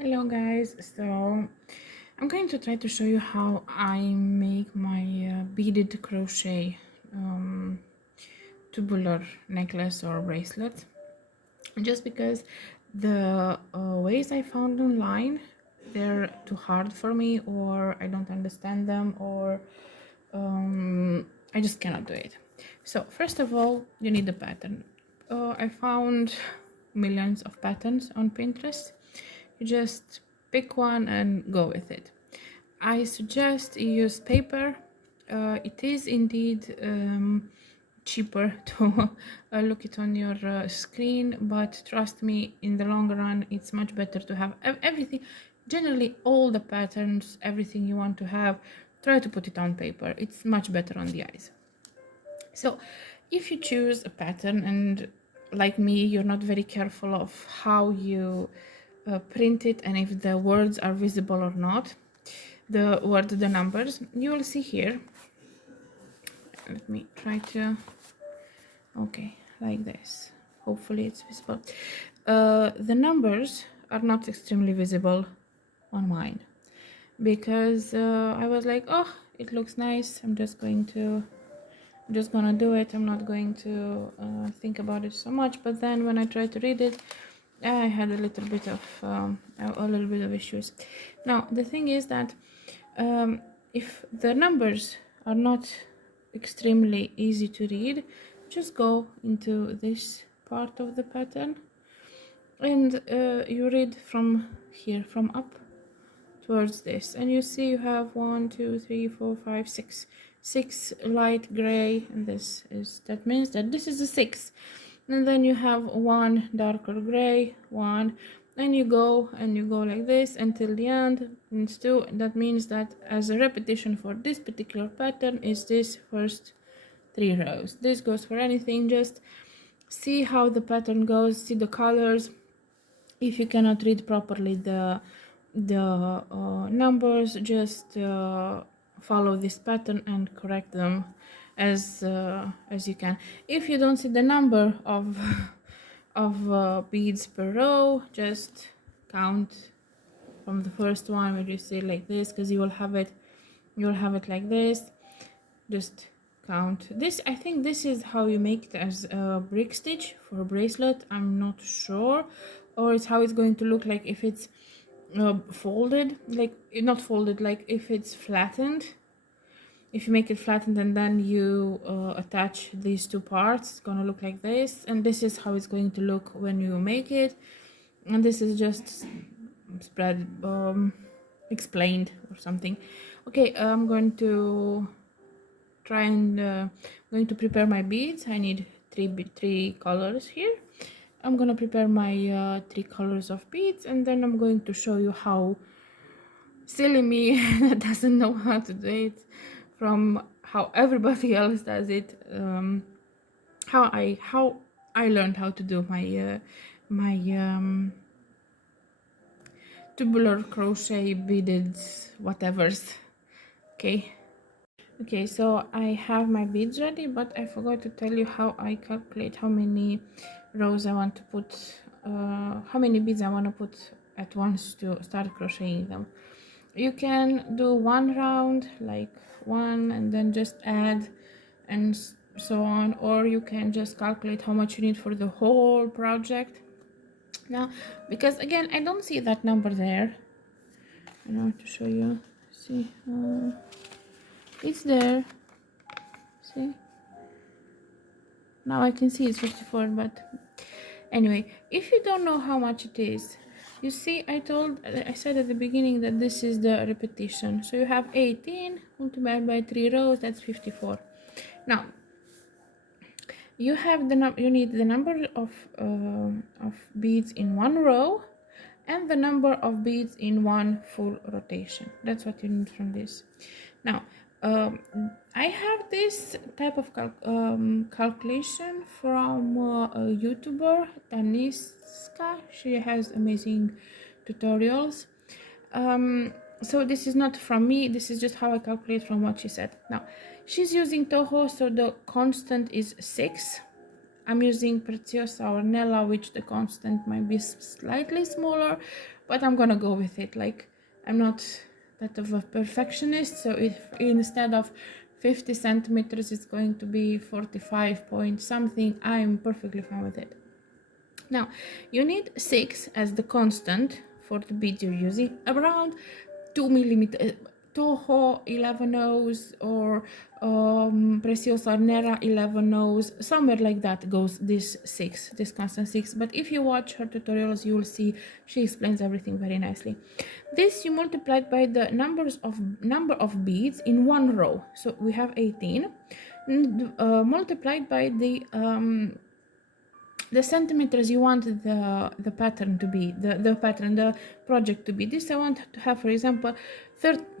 Hello guys, so I'm going to try to show you how I make my beaded crochet tubular necklace or bracelet, just because the ways I found online, they're too hard for me, or I don't understand them, or I just cannot do it. So first of all, you need a pattern. I found millions of patterns on Pinterest. You just pick one and go with it. I suggest you use paper. It is indeed cheaper to look it on your screen, but trust me, in the long run it's much better to have everything, generally all the patterns, everything you want to have, try to put it on paper. It's much better on the eyes. So if you choose a pattern and, like me, you're not very careful of how you print it and if the words are visible or not, the numbers, you will see here. Let me try to, okay, like this. Hopefully it's visible. The numbers are not extremely visible on mine because I was like, oh, it looks nice. I'm just gonna do it. I'm not going to think about it so much. But then when I tried to read it, I had a little bit of issues. Now the thing is that if the numbers are not extremely easy to read, just go into this part of the pattern and you read from here, from up towards this, and you see you have 1 2 3 4 5 6 light gray, and that means that this is a 6, and then you have one darker gray one, and you go like this until the end. And it's 2. That means that as a repetition for this particular pattern is this first 3 rows. This goes for anything. Just see how the pattern goes, see the colors. If you cannot read properly the numbers, just follow this pattern and correct them as you can. If you don't see the number of beads per row, just count from the first one where you see like this, because you will have it like this. Just count this. I think this is how you make it as a brick stitch for a bracelet. I'm not sure, or it's how it's going to look like if it's folded, like not folded, like if it's flattened. If you make it flattened and then you attach these two parts, it's gonna look like this, and this is how it's going to look when you make it. And this is just spread explained or something. Okay, I'm going to try and going to prepare my beads. I need three colors here. I'm gonna prepare my 3 colors of beads, and then I'm going to show you how silly me that doesn't know how to do it from how everybody else does it. How I learned how to do my tubular crochet beaded whatevers. Okay, so I have my beads ready, but I forgot to tell you how I calculate how many rows I want to put, how many beads I want to put at once to start crocheting them. You can do one round, like one, and then just add and so on, or you can just calculate how much you need for the whole project. Now, because again, I don't see that number there. I want to show you. See, it's there. See, now I can see it's 54, but anyway, if you don't know how much it is, you see, I said at the beginning that this is the repetition. So you have 18 multiplied by 3 rows, that's 54. Now you have you need the number of beads in one row and the number of beads in one full rotation. That's what you need from this. Now I have this type of calculation from a YouTuber, Daniska. She has amazing tutorials. So this is not from me, this is just how I calculate from what she said. Now she's using Toho, so the constant is 6. I'm using Preziosa Ornella, which the constant might be slightly smaller, but I'm gonna go with it. Like, I'm not that of a perfectionist, so if instead of 50 centimeters it's going to be 45 point something, I'm perfectly fine with it. Now you need 6 as the constant for the bead you're using, around 2 millimeters. Toho 11 O's or Preciosa Ornella 11 O's, somewhere like that goes this 6, this constant 6. But if you watch her tutorials, you will see she explains everything very nicely. This you multiplied by the number of beads in one row. So we have 18, multiplied by the centimeters you want the pattern to be, the project to be. This I want to have, for example,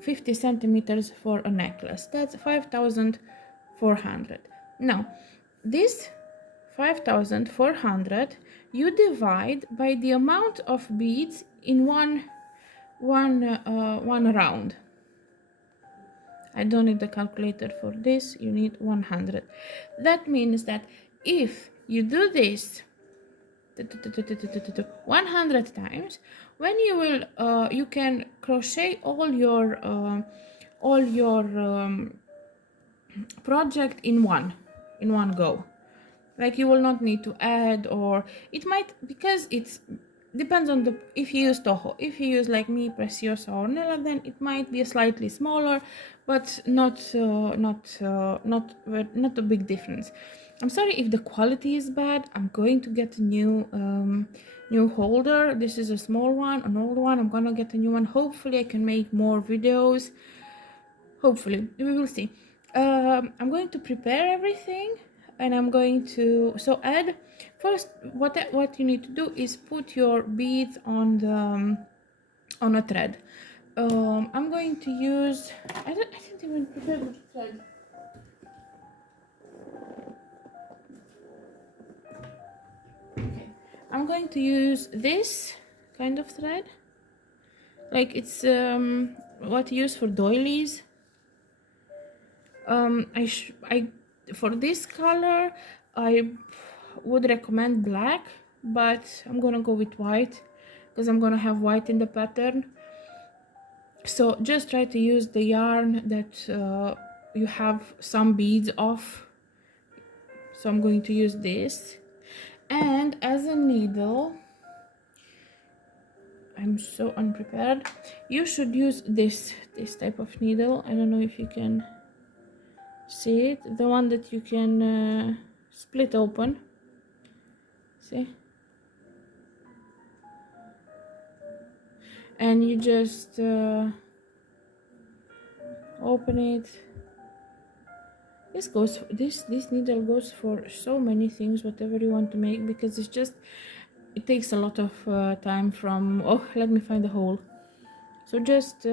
50 centimeters for a necklace. That's 5,400. Now this 5,400 you divide by the amount of beads in one round. I don't need the calculator for this. You need 100. That means that if you do this 100 times, when you will you can crochet all your project in one go. Like, you will not need to add, or it might, because it's depends on the, if you use Toho. If you use like me, Preciosa or Ornella, then it might be a slightly smaller, but not a big difference. I'm sorry if the quality is bad. I'm going to get a new holder. This is a small one, an old one. I'm gonna get a new one. Hopefully I can make more videos. Hopefully, we will see. I'm going to prepare everything, and I'm going to add first. What you need to do is put your beads on a thread. I'm going to use, I didn't even prepare the thread. Okay, I'm going to use this kind of thread, like it's what you use for doilies. I for this color I would recommend black, but I'm gonna go with white because I'm gonna have white in the pattern. So just try to use the yarn that you have some beads of. So I'm going to use this, and as a needle, I'm so unprepared. You should use this type of needle. I don't know if you can see it, the one that you can split open. See? And you just open it. This needle goes for so many things, whatever you want to make, because it takes a lot of time from, oh, let me find the hole. So just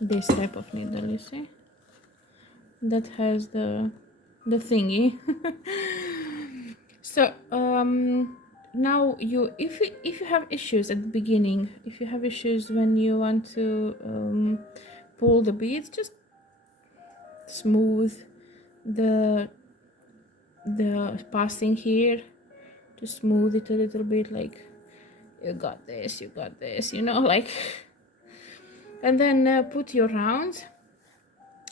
this type of needle, you see, that has the thingy. So now if you have issues at the beginning, if you have issues when you want to pull the beads, just smooth the passing here, to smooth it a little bit, like you got this, you know, like. And then put your rounds.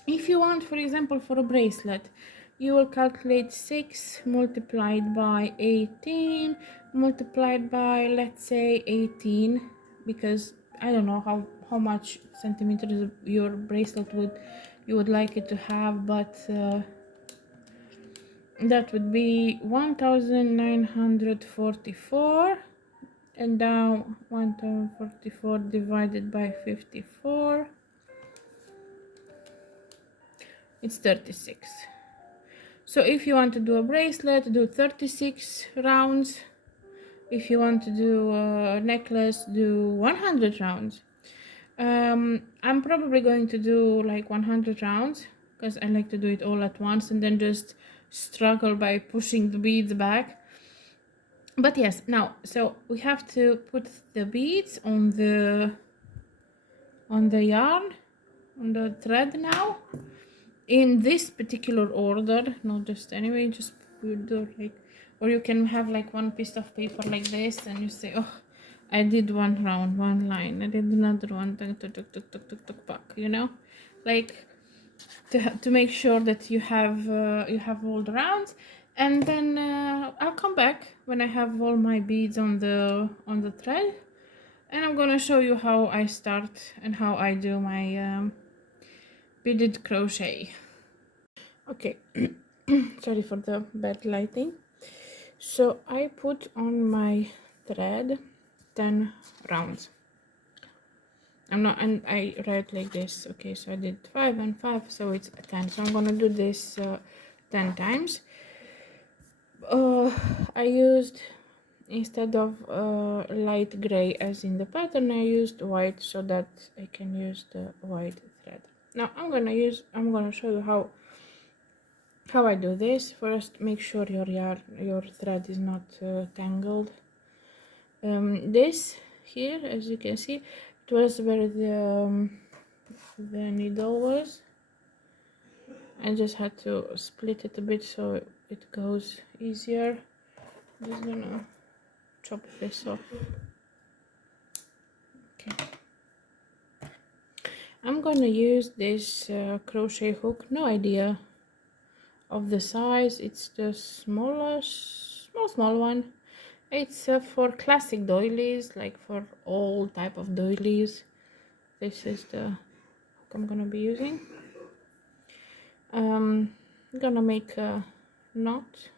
If you want, for example, for a bracelet, you will calculate 6 multiplied by 18 multiplied by, let's say, 18, because I don't know how much centimeters your bracelet you would like it to have, but that would be 1944, and now 1044 divided by 54, it's 36. So if you want to do a bracelet, do 36 rounds. If you want to do a necklace, do 100 rounds. I'm probably going to do like 100 rounds because I like to do it all at once and then just struggle by pushing the beads back. But yes, now, so we have to put the beads on the yarn, on the thread now, in this particular order, not just anyway, just you do like, or you can have like one piece of paper like this, and you say, oh, I did one round, one line, I did another one, back, you know, like to make sure that you have all the rounds. And then I'll come back when I have all my beads on the thread, and I'm gonna show you how I start and how I do my beaded crochet. Okay, sorry for the bad lighting. So I put on my thread 10 rounds. I'm not, and I write like this. Okay, so I did 5 and 5, so it's 10. So I'm gonna do this 10 times. I used, instead of light gray as in the pattern, I used white so that I can use the white thread. Now I'm gonna show you how I do this. First, make sure your thread is not tangled. This here, as you can see, it was where the needle was. I just had to split it a bit so it goes easier. I'm just gonna chop this off. Okay. I'm gonna use this crochet hook. No idea of the size. It's the smallest, small one. It's for classic doilies, like for all type of doilies. This is the hook I'm gonna be using. I'm gonna make a knot.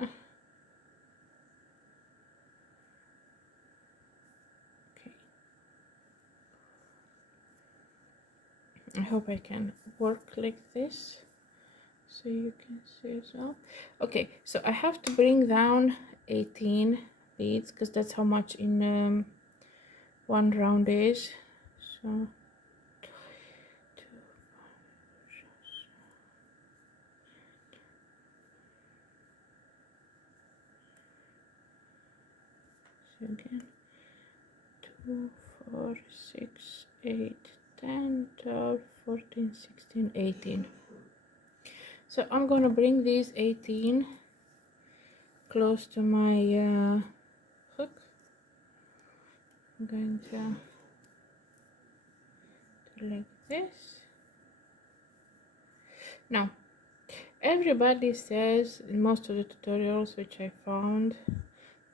Okay. I hope I can work like this so you can see as well. Okay, so I have to bring down 18 beads because that's how much in one round is. So again, 2, 4, 6, 8, 10, 12, 14, 16, 18. So I'm gonna bring these 18 close to my hook. I'm going to do like this. Now, everybody says in most of the tutorials which I found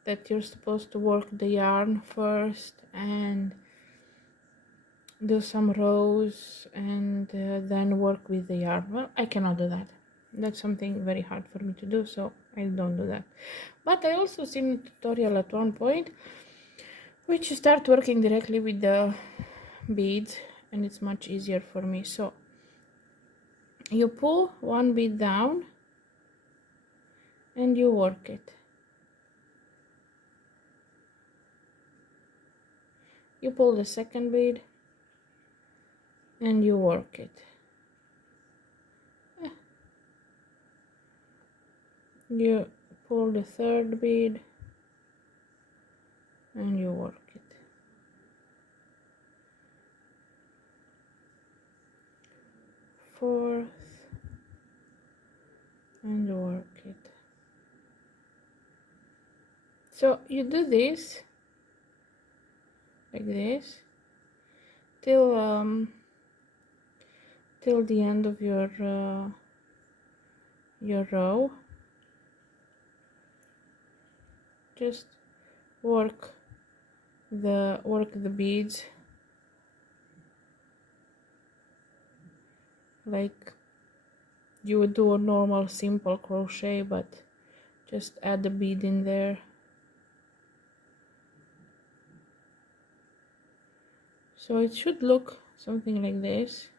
that you're supposed to work the yarn first and do some rows and then work with the yarn. Well, I cannot do that. That's something very hard for me to do, so I don't do that. But I also seen a tutorial at one point which you start working directly with the beads, and it's much easier for me. So you pull one bead down and you work it. You pull the second bead and you work it. You pull the third bead and you work it. Fourth and work it. So you do this like this till the end of your row. Just work the beads like you would do a normal simple crochet, but just add the bead in there. So it should look something like this.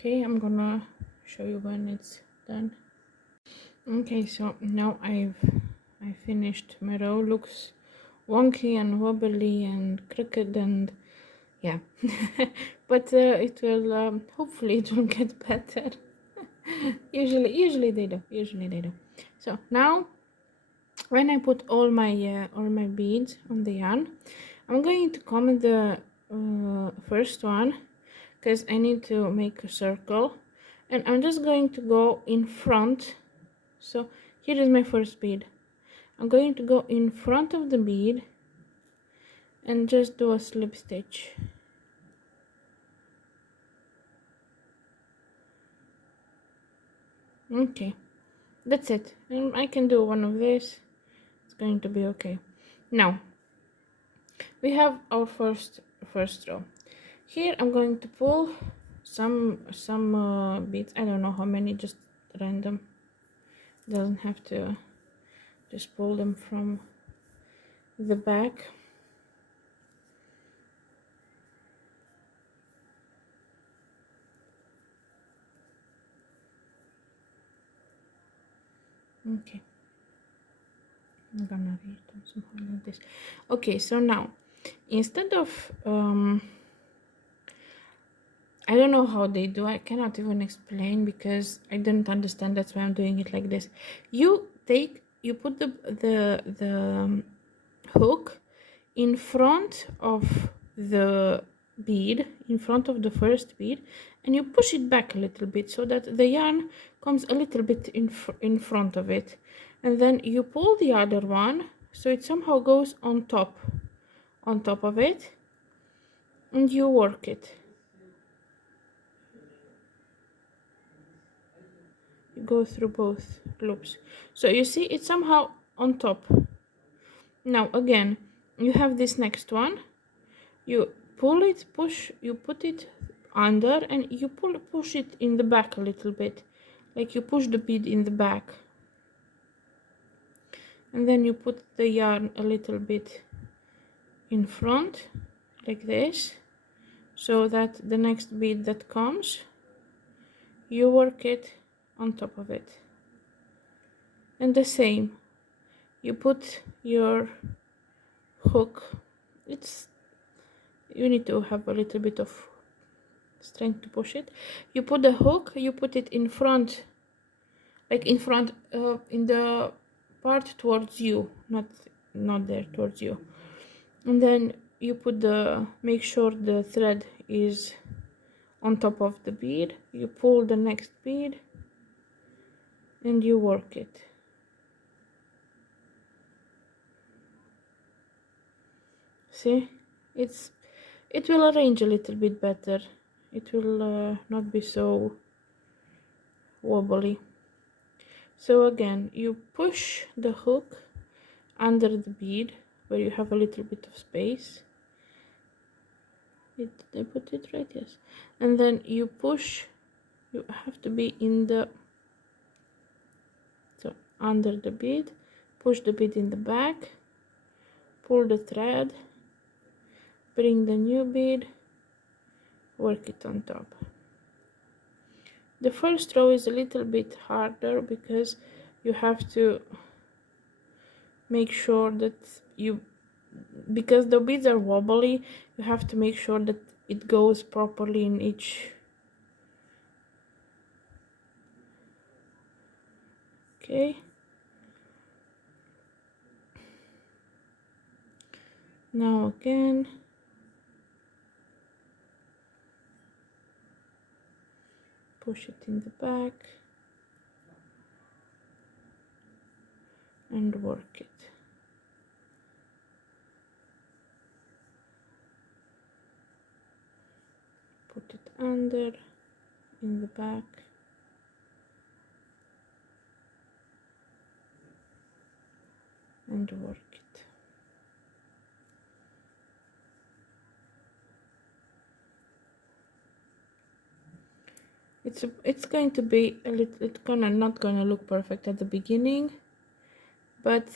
Okay, I'm gonna show you when it's done. Okay, so now I finished my row. Looks wonky and wobbly and crooked and yeah, but it will hopefully it will get better. usually they do. So now when I put all my beads on the yarn, I'm going to come the first one because I need to make a circle, and I'm just going to go in front. So here is my first bead. I'm going to go in front of the bead and just do a slip stitch. Okay, that's it, and I can do one of this. It's going to be okay. Now we have our first row. Here I'm going to pull some beads. I don't know how many, just random. Doesn't have to. Just pull them from the back. Okay, I'm gonna read them somehow like this. Okay, so now instead of I don't know how they do. I cannot even explain because I didn't understand. That's why I'm doing it like this. You put the hook in front of the bead, in front of the first bead, and you push it back a little bit so that the yarn comes a little bit in front of it, and then you pull the other one so it somehow goes on top of it, and you work it. You go through both loops, so you see it's somehow on top. Now again, you have this next one. You pull it, push, you put it under, and you push it in the back a little bit, like you push the bead in the back, and then you put the yarn a little bit in front like this, so that the next bead that comes, you work it on top of it. And the same, you put your hook. You need to have a little bit of strength to push it. You put the hook, you put it in front, like in front, in the part towards you, not there, towards you, and then you put make sure the thread is on top of the bead. You pull the next bead and you work it. See, it will arrange a little bit better. It will not be so wobbly. So again, you push the hook under the bead where you have a little bit of space. Did I put it right? Yes. And then you push, you have to be in the, so under the bead, push the bead in the back, pull the thread, bring the new bead, work it on top. The first row is a little bit harder because you have to make sure that because the beads are wobbly, you have to make sure that it goes properly in each. Okay. Now again, push it in the back and work it. Put it under, in the back, and work it. It's going to be a little, it's not gonna look perfect at the beginning, but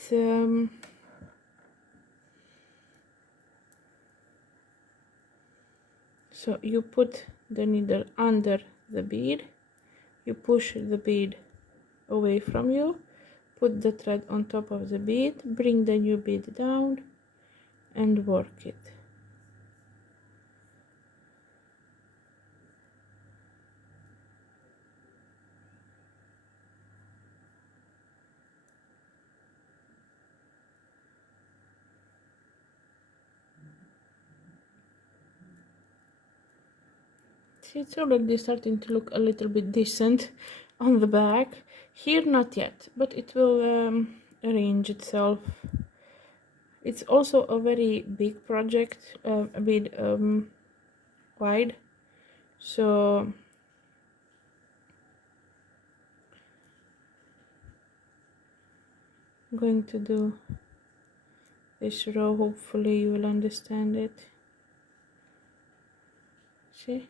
so you put the needle under the bead, you push the bead away from you, put the thread on top of the bead, bring the new bead down and work it. See, it's already starting to look a little bit decent on the back. Here, not yet, but it will arrange itself. It's also a very big project, a bit wide, so I'm going to do this row. Hopefully you will understand it. See?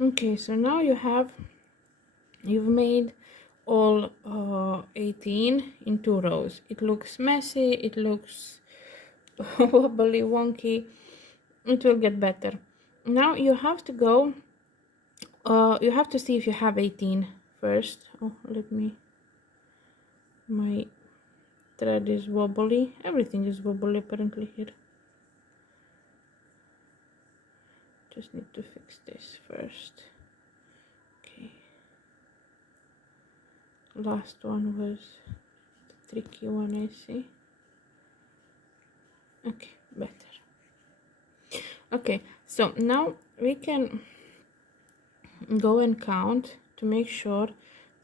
Okay, so now you've made all 18 in 2 rows. It looks messy, it looks wobbly, wonky. It will get better. Now you have to go, you have to see if you have 18 first. Oh, my thread is wobbly. Everything is wobbly apparently here. Just need to fix this first. Okay. Last one was the tricky one, I see. Okay, better. Okay, so now we can go and count to make sure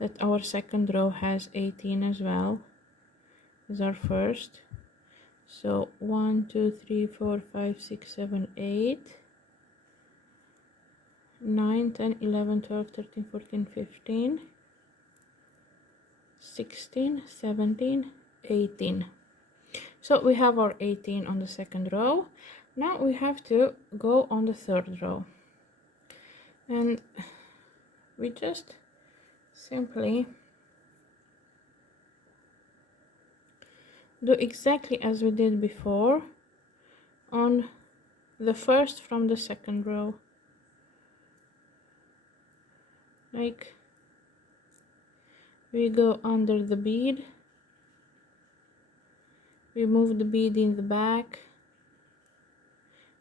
that our second row has 18 as well as our first. So 1 2 3 4 5 6 7 8 9 10 11 12 13 14 15 16 17 18. So we have our 18 on the second row. Now we have to go on the third row, and we just simply do exactly as we did before on the first from the second row. Like, we go under the bead, we move the bead in the back,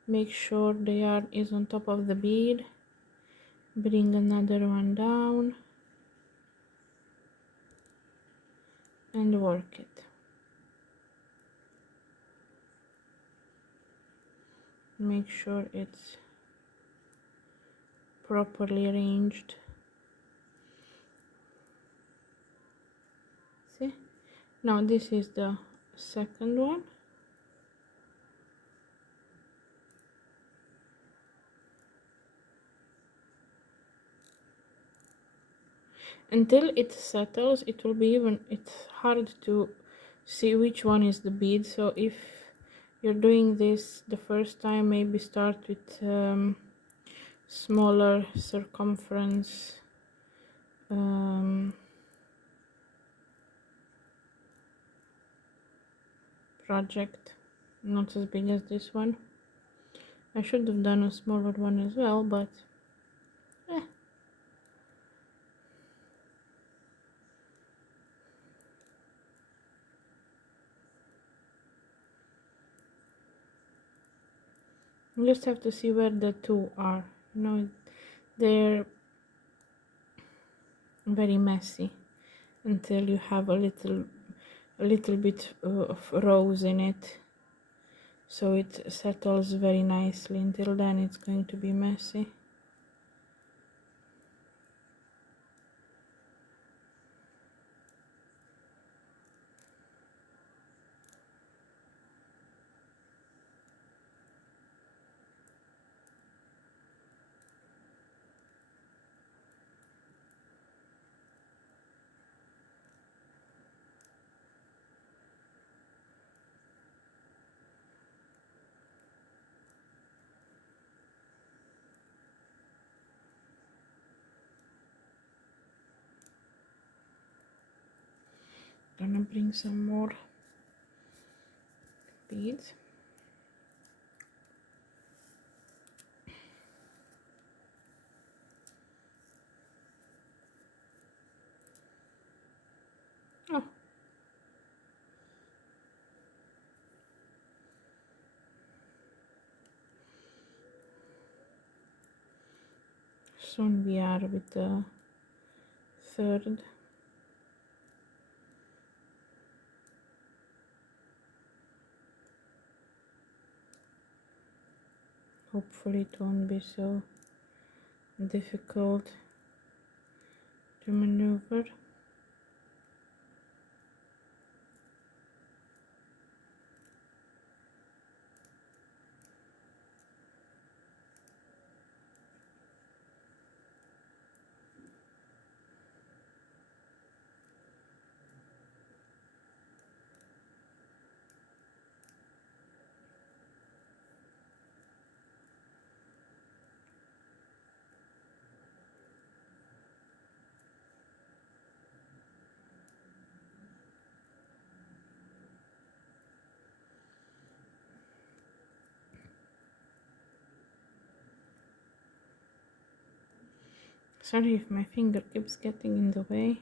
make sure the yarn is on top of the bead, bring another one down and work it. Make sure it's properly arranged. See? Now this is the second one. Until it settles, it will be it's hard to see which one is the bead. So if you're doing this the first time, maybe start with smaller circumference project, not as big as this one. I should have done a smaller one as well, but eh. You just have to see where the two are. You know, they're very messy until you have a little bit of rose in it, so it settles very nicely. Until then it's going to be messy. Gonna bring some more beads. Oh, soon we are with the third. Hopefully it won't be so difficult to maneuver. Sorry if my finger keeps getting in the way.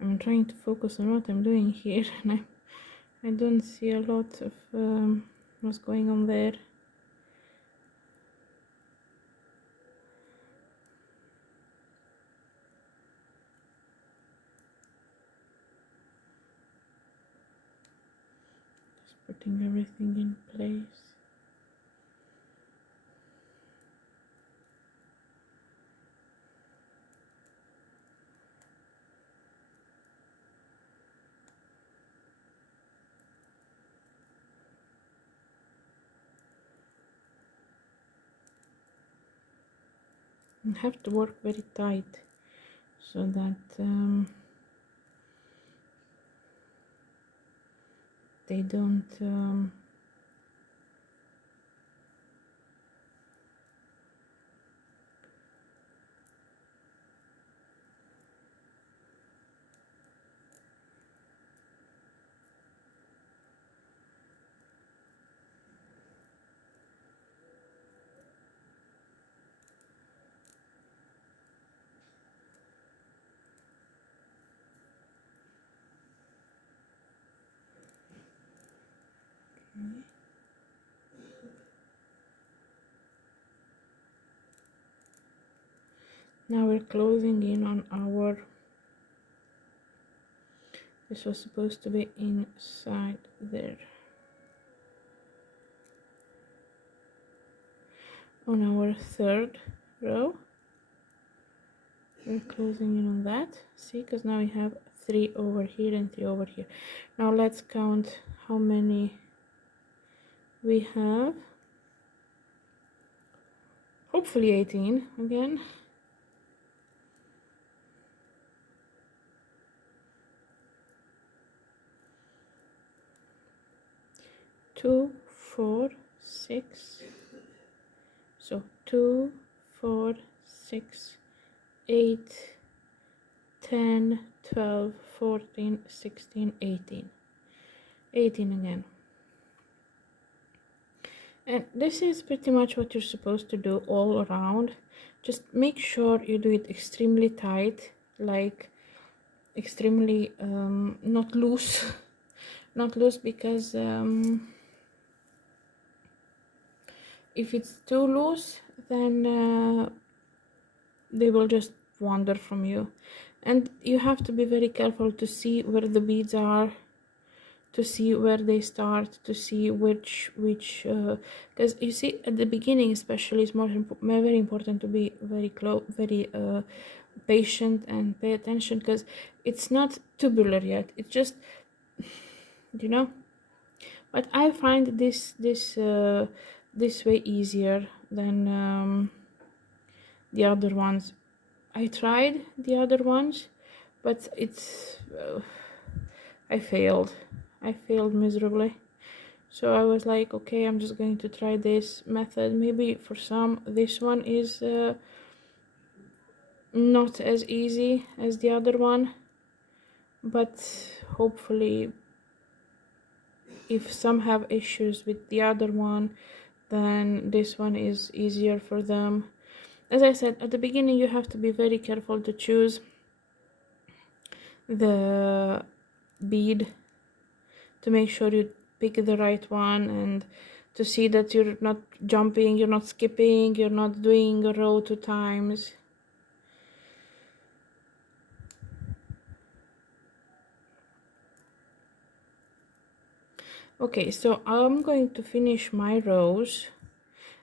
I'm trying to focus on what I'm doing here, and I don't see a lot of what's going on there. Just putting everything in place. I have to work very tight so that they don't Now we're closing in on our, this was supposed to be inside there, on our third row. We're closing in on that, see, because now we have 3 over here and 3 over here. Now let's count how many we have. Hopefully 18 again. 2, 4, 6. So 2, 4, 6, 8, 10, 12, 14, 16, 18. 18 again. And this is pretty much what you're supposed to do all around. Just make sure you do it extremely tight, like extremely not loose. Not loose, because if it's too loose, then they will just wander from you. And you have to be very careful to see where the beads are, to see where they start, to see which because you see at the beginning especially it's very important to be very very patient and pay attention, because it's not tubular yet, it's just, you know. But I find this way easier than the other ones. I tried the other ones, but it's I failed miserably. So I was like, okay, I'm just going to try this method. Maybe for some this one is not as easy as the other one, but hopefully if some have issues with the other one, then this one is easier for them. As I said at the beginning, you have to be very careful to choose the bead, to make sure you pick the right one, and to see that you're not jumping, you're not skipping, you're not doing a row 2 times. Okay, so I'm going to finish my rows,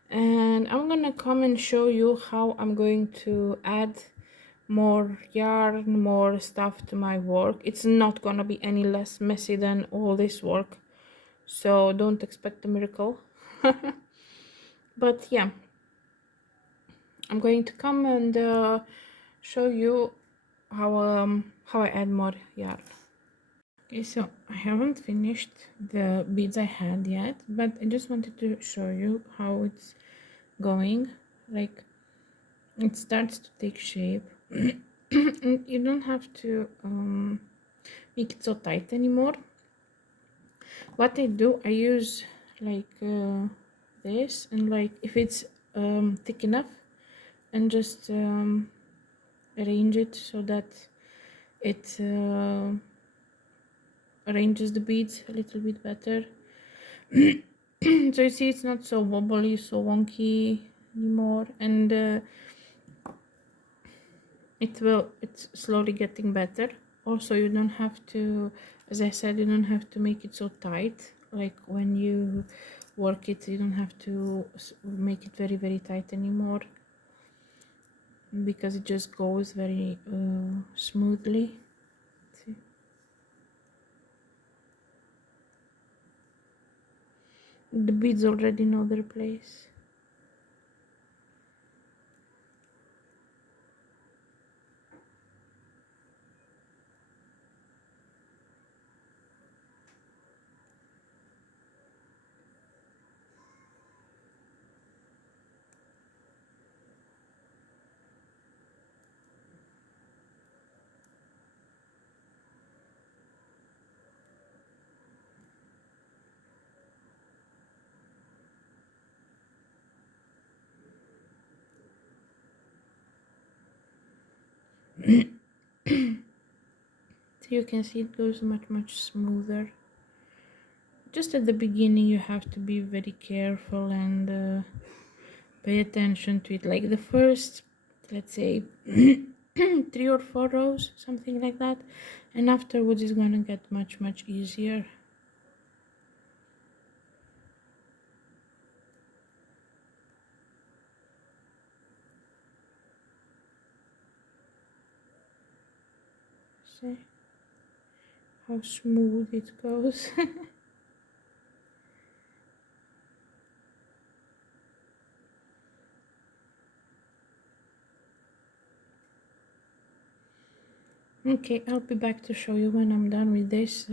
and I'm gonna come and show you how I'm going to add more yarn, more stuff to my work. It's not gonna be any less messy than all this work, so don't expect a miracle. But yeah, I'm going to come and show you how I add more yarn. Okay, so I haven't finished the beads I had yet, but I just wanted to show you how it's going. Like, it starts to take shape. And you don't have to make it so tight anymore. What I do, I use like this, and like if it's thick enough, and just arrange it so that it arranges the beads a little bit better. So you see it's not so wobbly, so wonky anymore, and it's slowly getting better. Also, you don't have to, as I said, you don't have to make it so tight. Like when you work it, you don't have to make it very, very tight anymore, because it just goes very smoothly. See? The beads already know their place. So you can see it goes much smoother. Just at the beginning you have to be very careful and pay attention to it, like the first, let's say 3 or 4 rows, something like that, and afterwards it's gonna get much easier. See how smooth it goes. Okay, I'll be back to show you when I'm done with this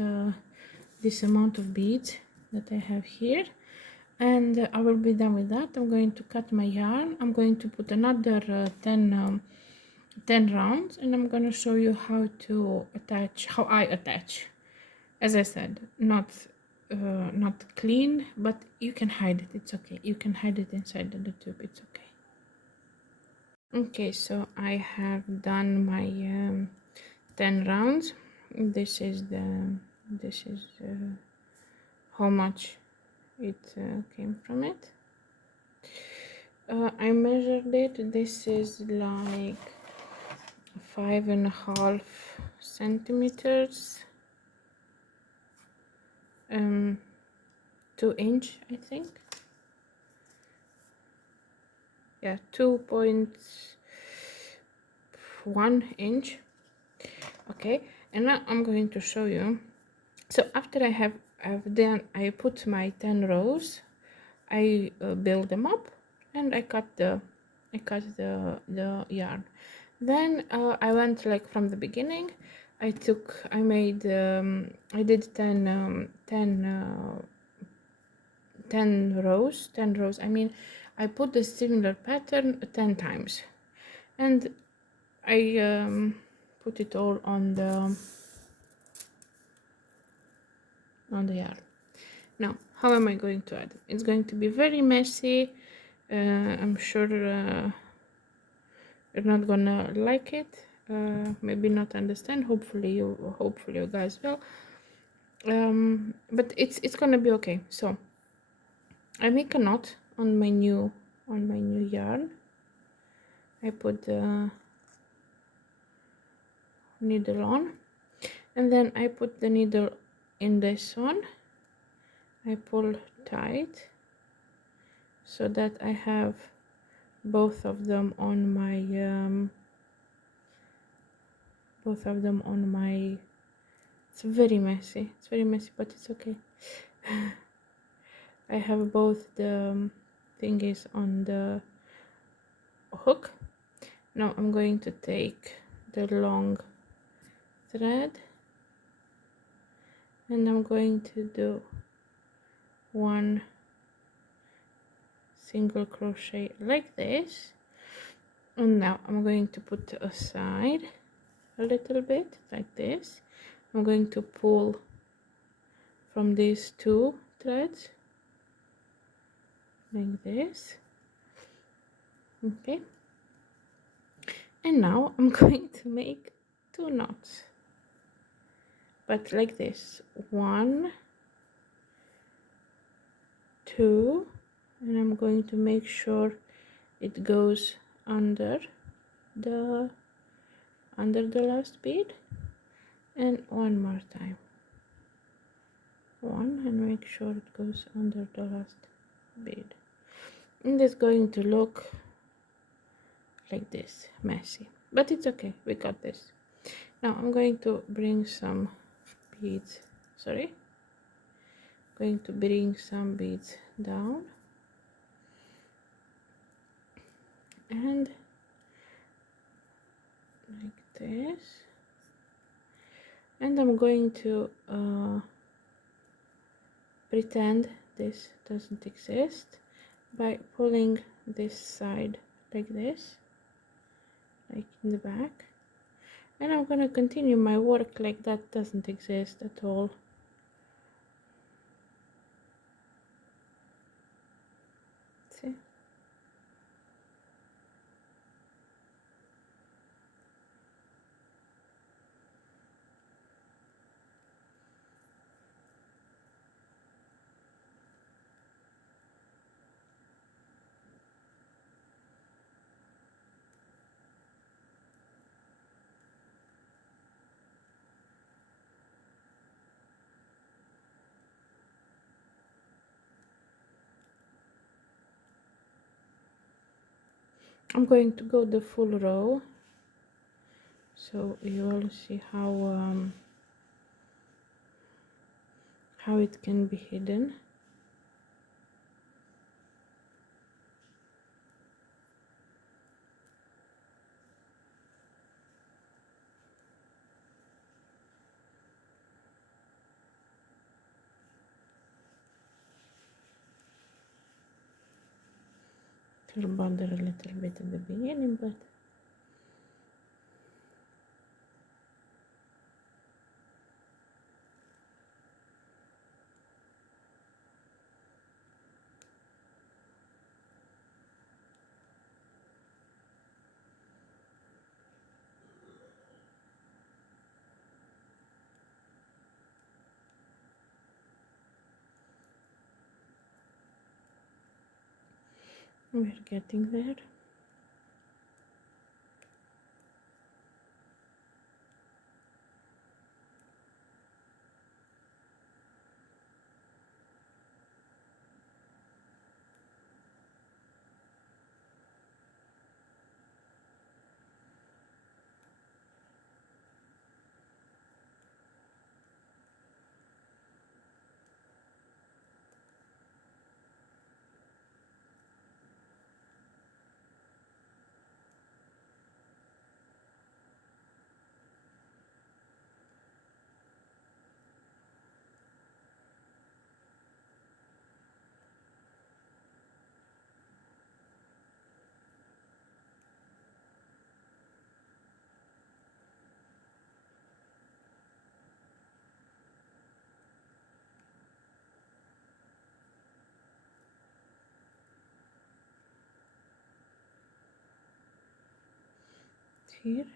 this amount of beads that I have here. And I will be done with that. I'm going to cut my yarn. I'm going to put another 10 rounds, and I'm going to show you how to attach, how I attach. As I said, not clean, but you can hide it, it's okay. You can hide it inside the tube, it's okay. Okay, so I have done my 10 rounds. This is how much it came from it. I measured it. This is like 5.5 centimeters, 2 inch, I think. Yeah, 2.1 inch. Okay, and now I'm going to show you. So after I've done, I put my 10 rows, I build them up, and I cut the yarn. Then I went like from the beginning. I did 10 rows. I mean, I put the similar pattern 10 times, and I put it all on the yarn. Now, how am I going to add it? It's going to be very messy. I'm sure you're not gonna like it. Maybe not understand. Hopefully you guys will. But it's gonna be okay. So I make a knot on my new yarn. I put the needle on, and then I put the needle in this one. I pull tight so that I have both of them on my it's very messy, but it's okay. I have both the thingies on the hook. Now I'm going to take the long thread, and I'm going to do one single crochet like this, and now I'm going to put aside a little bit like this. I'm going to pull from these two threads like this. Okay, and now I'm going to make 2 knots, but like this, 1, 2, and I'm going to make sure it goes under the last bead, and one more time, 1, and make sure it goes under the last bead. And it's going to look like this, messy, but it's okay, we got this. Now I'm going to bring some beads, going to bring some beads down, and like this, and I'm going to pretend this doesn't exist by pulling this side like this, like in the back, and I'm gonna continue my work like that doesn't exist at all. See? I'm going to go the full row so you will see how it can be hidden. It'll bother a little bit at the beginning, but we're getting there. Here,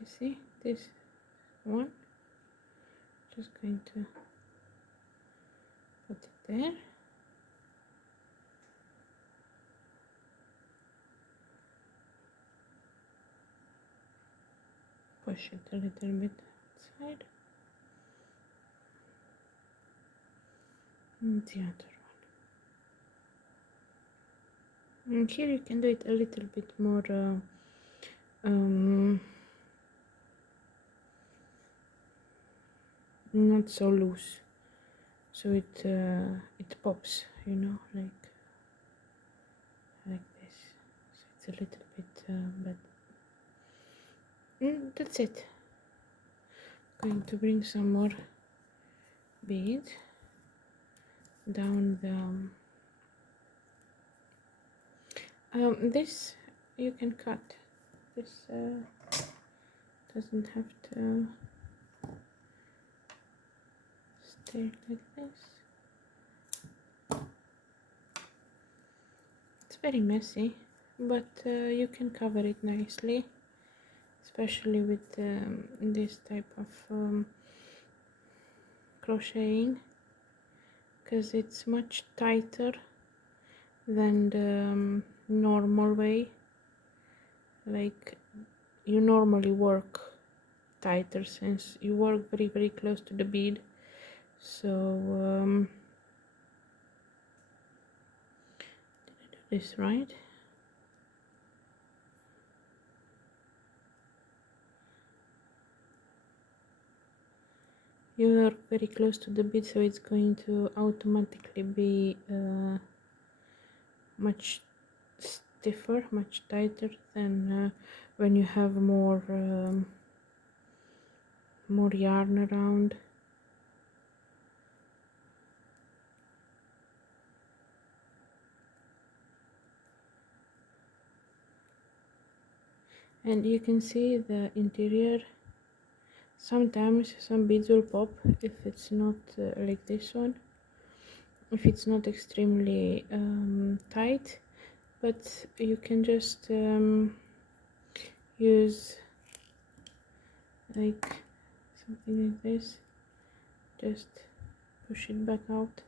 you see this one, just going to put it there. Push it a little bit outside. And the other one. And here you can do it a little bit more not so loose, so it pops, you know, like this. So it's a little bit but that's it. Going to bring some more beads down the this you can cut. This doesn't have to stay like this. It's very messy, but you can cover it nicely, especially with this type of crocheting, because it's much tighter than the normal way, like you normally work tighter since you work very close to the bead. So did I do this right? You work very close to the bead, so it's going to automatically be much stiffer, much tighter than when you have more yarn around. And you can see the interior. Sometimes some beads will pop if it's not like this one, if it's not extremely tight, but you can just use like something like this, just push it back out.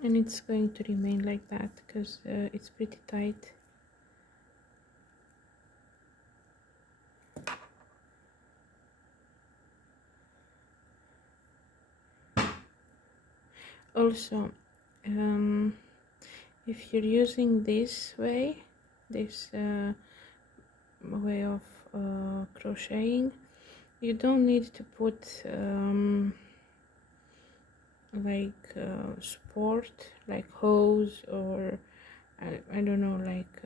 And it's going to remain like that because it's pretty tight. Also, if you're using this way of crocheting, you don't need to put like support, like hose, or I don't know, like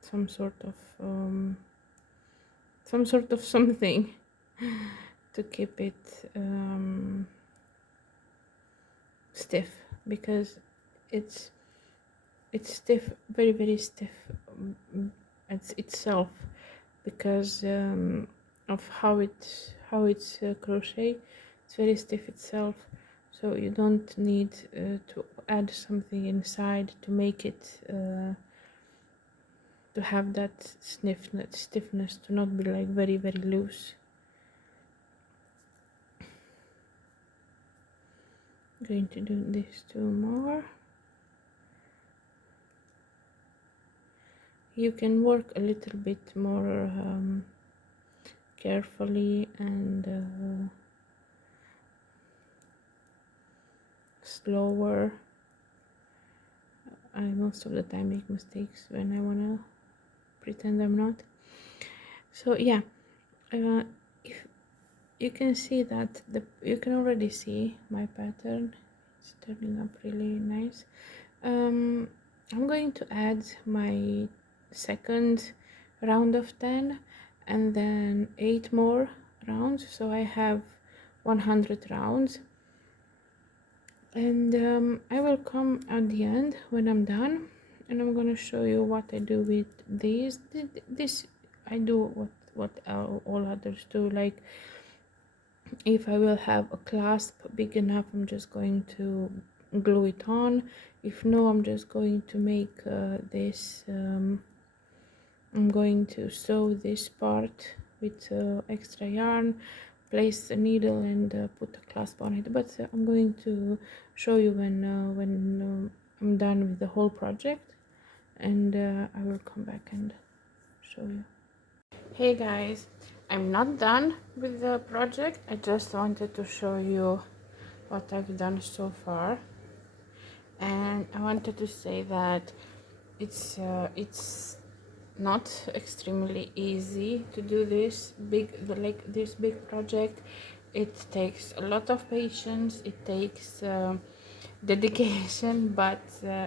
some sort of some sort of something to keep it stiff, because it's stiff, very very stiff, it's itself, because of how it's crochet. It's very stiff itself, so you don't need to add something inside to make it to have that stiffness, to not be like very very loose. I'm going to do these two more. You can work a little bit more carefully and slower. I most of the time make mistakes when I wanna pretend I'm not. So yeah, if you can see that you can already see my pattern. It's turning up really nice. I'm going to add my second round of 10 and then 8 more rounds, so I have 100 rounds, and I will come at the end when I'm done, and I'm gonna show you what I do with these. This I do what all others do. Like, if I will have a clasp big enough, I'm just going to glue it on. If no, I'm just going to make this I'm going to sew this part with extra yarn, place the needle and put a clasp on it. But I'm going to show you when I'm done with the whole project, and I will come back and show you. Hey guys, I'm not done with the project. I just wanted to show you what I've done so far, and I wanted to say that it's not extremely easy to do this big project. It takes a lot of patience, it takes dedication, but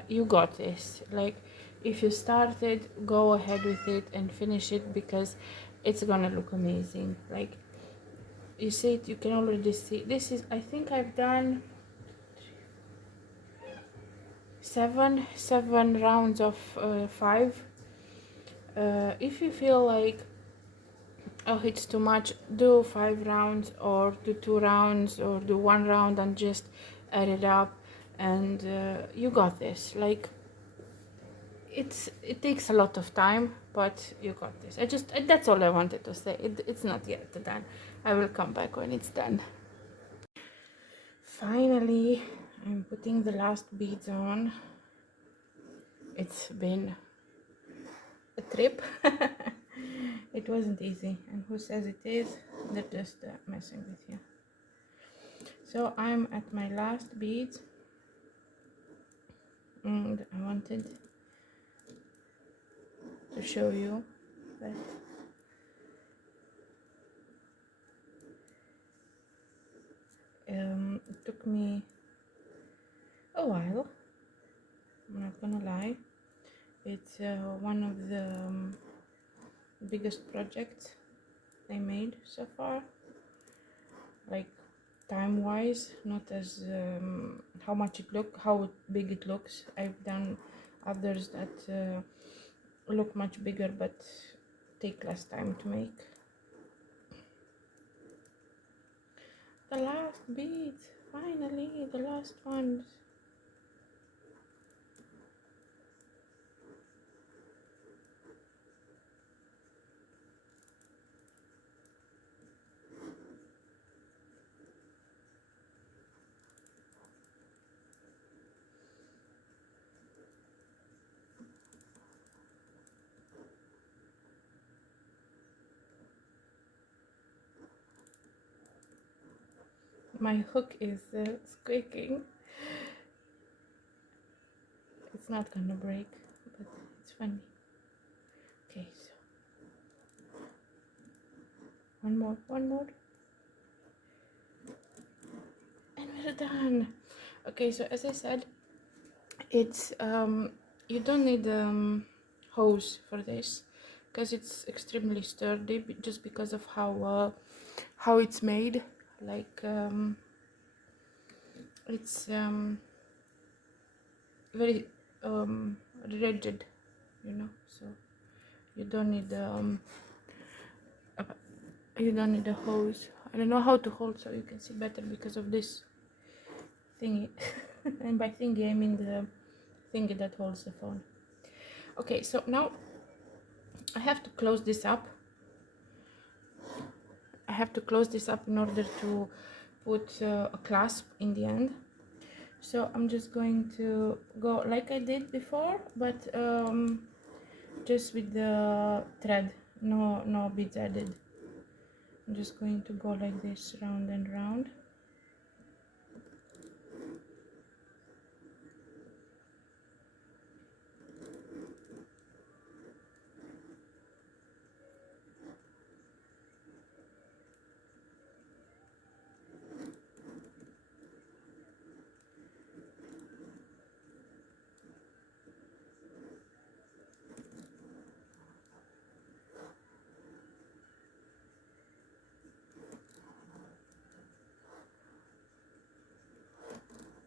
you got this. Like, if you started, go ahead with it and finish it, because it's gonna look amazing. Like, you see it, you can already see this is, I think I've done seven rounds of 5. If you feel like, oh, it's too much, do 5 rounds, or do 2 rounds, or do 1 round and just add it up, and you got this. Like, it takes a lot of time, but you got this. That's all I wanted to say. It's not yet done. I will come back when it's done. Finally, I'm putting the last beads on. It's been a trip. It wasn't easy, and who says it is? They're just messing with you. So I'm at my last bead, and I wanted to show you that it took me a while, I'm not gonna lie. It's one of the biggest projects I made so far, like time-wise, not as how big it looks. I've done others that look much bigger but take less time to make. The last beads, finally, the last ones. My hook is squeaking. It's not gonna break, but it's funny. Okay, so one more, and we're done. Okay, so as I said, it's you don't need hose for this. because it's extremely sturdy, just because of how it's made. Like it's very rigid, you know. So you don't need a, you don't need a hose. I don't know how to hold so you can see better because of this thingy. And by thingy I mean the thingy that holds the phone. Okay, so now I have to close this up. I have to close this up in order to put a clasp in the end. So I'm just going to go like I did before, but just with the thread, no beads added. I'm just going to go like this, round and round.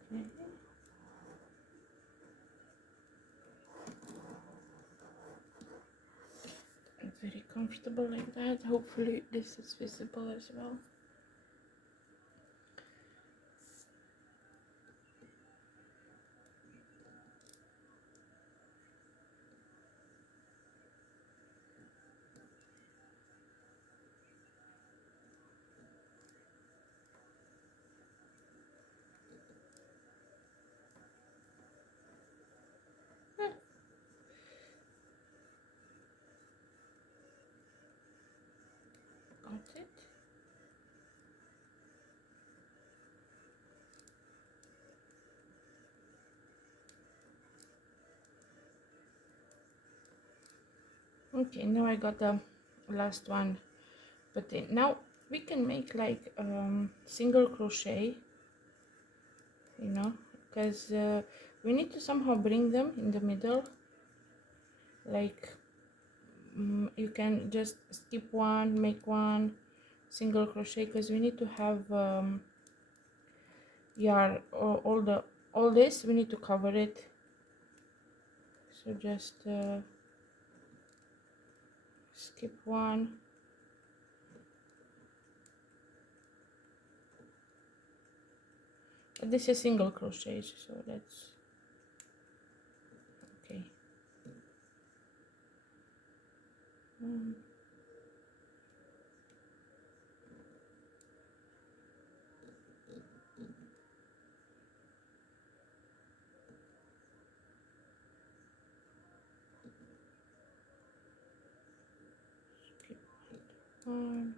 Okay. Very comfortable like that. Hopefully this is visible as well. Got it. Okay, now I got the last one put in. Now we can make like single crochet, you know, because we need to somehow bring them in the middle. Like you can just skip one, make one single crochet, because we need to have yarn, all this we need to cover it. So just skip one, but this is single crochet, so that's okay. Skip one,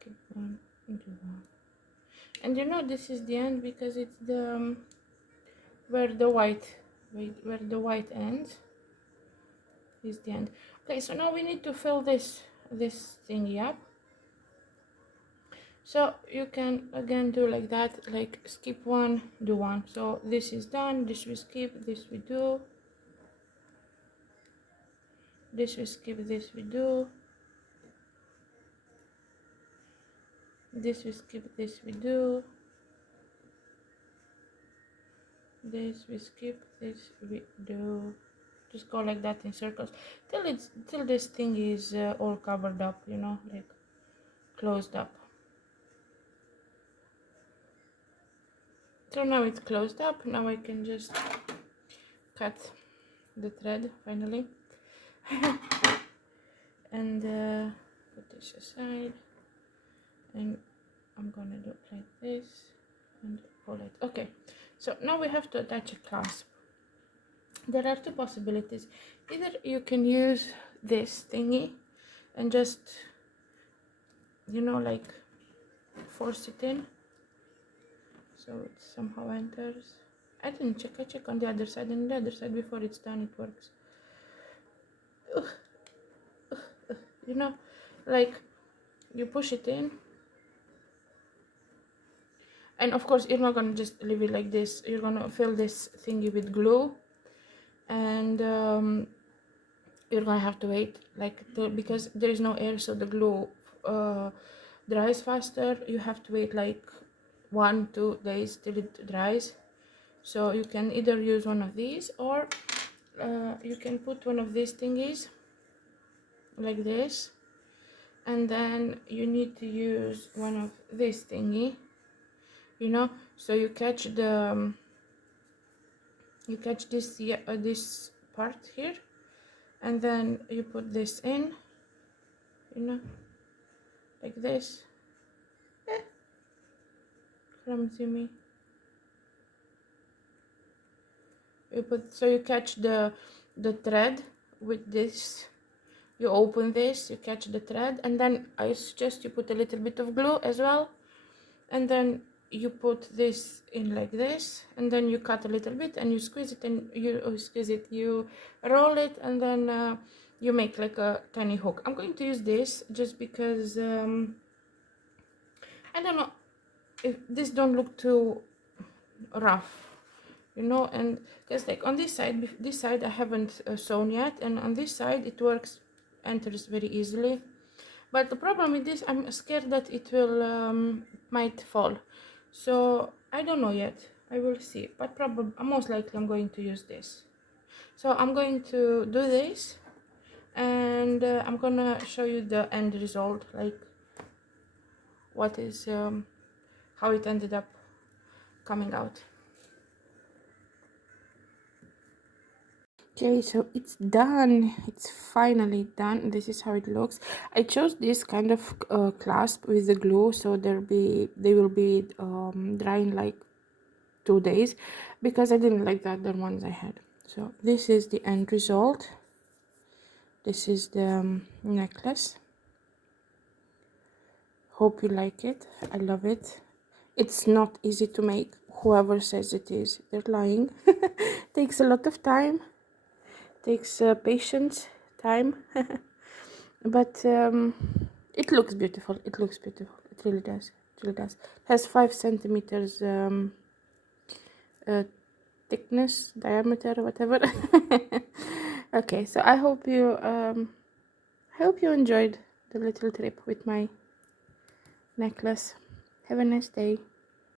skip one, and do one. And you know this is the end because it's the where the white ends is the end. Okay, so now we need to fill this thingy up. So you can again do like that, like skip one, do one. So this is done, this we skip, this we do, this we skip, this we do, this we skip, this we do, this we skip, this we do. Just go like that in circles till this thing is all covered up, you know, like closed up. So now it's closed up. Now I can just cut the thread finally and put this aside, and I'm gonna do it like this and pull it. Okay, so now we have to attach a clasp. There are two possibilities. Either you can use this thingy and just, you know, like force it in so it somehow enters. I didn't check. I check on the other side, and the other side before it's done it works. You know, like you push it in, and of course you're not gonna just leave it like this. You're gonna fill this thingy with glue, and you're gonna have to wait because there is no air, so the glue dries faster. You have to wait like 1-2 days till it dries. So you can either use one of these, or you can put one of these thingies like this, and then you need to use one of this thingy, you know, so you catch the you catch this this part here, and then you put this in, you know, like this. Clumsy me. You put, so you catch the thread with this. You open this, you catch the thread, and then I suggest you put a little bit of glue as well, and then you put this in like this, and then you cut a little bit and you squeeze it, and you roll it, and then you make like a tiny hook. I'm going to use this just because I don't know if this don't look too rough, you know, and because like on this side I haven't sewn yet, and on this side it enters very easily. But the problem with this, I'm scared that it will might fall. So I don't know yet. I will see. But probably, most likely, I'm going to use this. So I'm going to do this, and I'm gonna show you the end result, like what is how it ended up coming out. Okay, so it's done. It's finally done. This is how it looks. I chose this kind of clasp with the glue, so they will be drying like 2 days, because I didn't like the other ones I had. So this is the end result. This is the necklace. Hope you like it. I love it. It's not easy to make. Whoever says it is, they're lying. Takes a lot of time. Takes patience, time. But it looks beautiful. It looks beautiful. It really does. It really does. It has 5 centimeters thickness, diameter, whatever. Okay, so I hope you enjoyed the little trip with my necklace. Have a nice day.